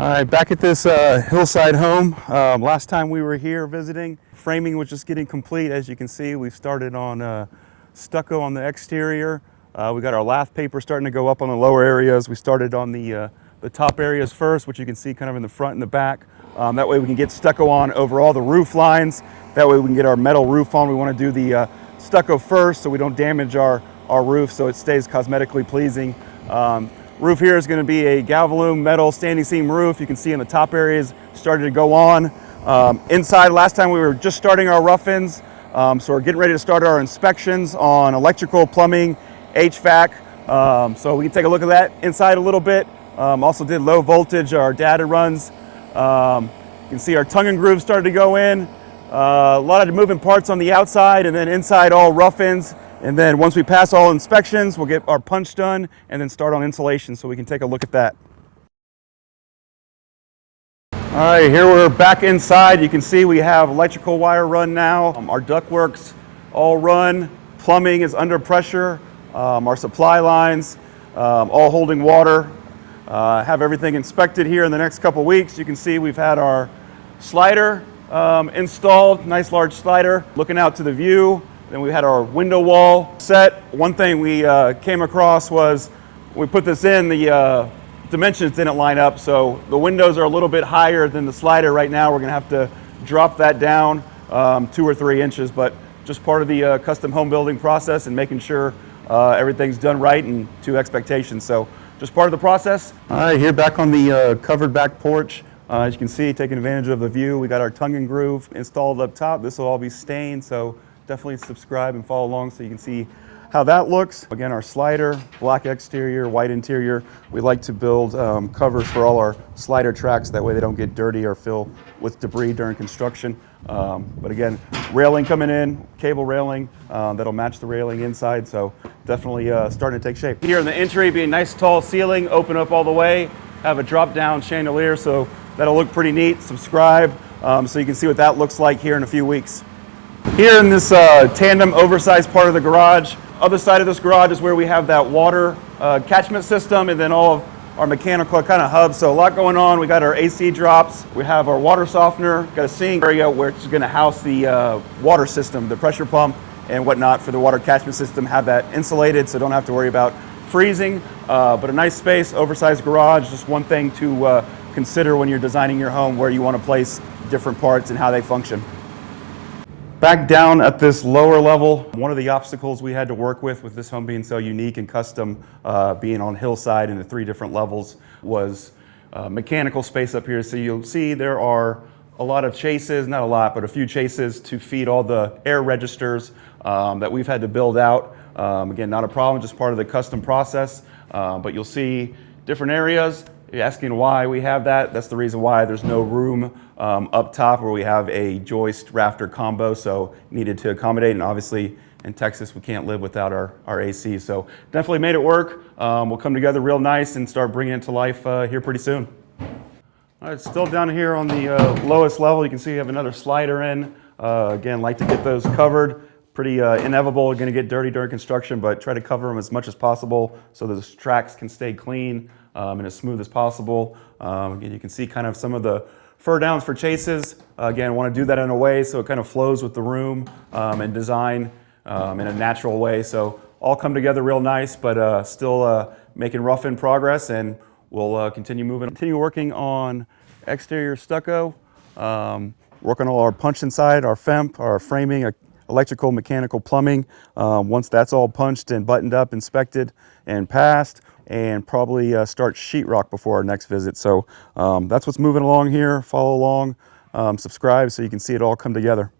All right, back at this Hillside home. Last time we were here visiting, framing was just getting complete. As you can see, we've started on stucco on the exterior. We got our lath paper starting to go up on the lower areas. We started on the top areas first, which you can see kind of in the front and the back. That way we can get stucco on over all the roof lines. That way we can get our metal roof on. We want to do the stucco first so we don't damage our roof, so it stays cosmetically pleasing. Roof here is going to be a galvalume metal standing seam roof. You can see in the top areas started to go on. Inside, last time we were just starting our rough-ins, so we're getting ready to start our inspections on electrical, plumbing, HVAC. So we can take a look at that inside a little bit. Also did low voltage, our data runs. You can see our tongue and groove started to go in. A lot of moving parts on the outside, and then inside all rough-ins. And then once we pass all inspections, we'll get our punch done and then start on insulation, so we can take a look at that. All right, here we're back inside. You can see we have electrical wire run now. Our ductwork's all run. Plumbing is under pressure. Our supply lines all holding water. Have everything inspected here in the next couple weeks. You can see we've had our slider installed, nice large slider, looking out to the view. Then we had our window wall set. One thing we came across was we put this in, the dimensions didn't line up, so the windows are a little bit higher than the slider right now. We're gonna have to drop that down 2 or 3 inches, but just part of the custom home building process and making sure everything's done right and to expectations. So just part of the process. All right, here back on the covered back porch. As you can see, taking advantage of the view, we got our tongue and groove installed up top. This will all be stained, so definitely subscribe and follow along so you can see how that looks. Again, our slider, black exterior, white interior. We like to build covers for all our slider tracks. That way they don't get dirty or fill with debris during construction. But again, railing coming in, cable railing that'll match the railing inside. So definitely starting to take shape. Here in the entry, be a nice tall ceiling, open up all the way, have a drop down chandelier. So that'll look pretty neat. Subscribe so you can see what that looks like here in a few weeks. Here in this tandem oversized part of the garage, other side of this garage is where we have that water catchment system, and then all of our mechanical kind of hubs. So a lot going on. We got our AC drops, we have our water softener, got a sink area where it's going to house the water system, the pressure pump and whatnot for the water catchment system, have that insulated so don't have to worry about freezing. But a nice space, oversized garage, just one thing to consider when you're designing your home, where you want to place different parts and how they function. Back down at this lower level, one of the obstacles we had to work with this home being so unique and custom, being on Hillside in the 3 different levels, was mechanical space up here. So you'll see there are a lot of chases, not a lot, but a few chases to feed all the air registers that we've had to build out. Again, not a problem, just part of the custom process. But you'll see different areas. You're asking why we have that. That's the reason why there's no room up top where we have a joist rafter combo, so needed to accommodate. And obviously in Texas we can't live without our AC, so definitely made it work. We'll come together real nice and start bringing it to life here pretty soon. All right, still down here on the lowest level, you can see we have another slider in. Again, like to get those covered. Pretty inevitable, we're going to get dirty during construction, but try to cover them as much as possible so those tracks can stay clean and as smooth as possible. Again, you can see kind of some of the fur downs for chases. Again, want to do that in a way so it kind of flows with the room and design in a natural way. So all come together real nice, but still making rough in progress, and we'll continue working on exterior stucco, working on all our punch inside, our FEMP, our framing, electrical, mechanical, plumbing. Once that's all punched and buttoned up, inspected and passed, and probably start sheetrock before our next visit. So that's what's moving along here. Follow along, subscribe so you can see it all come together.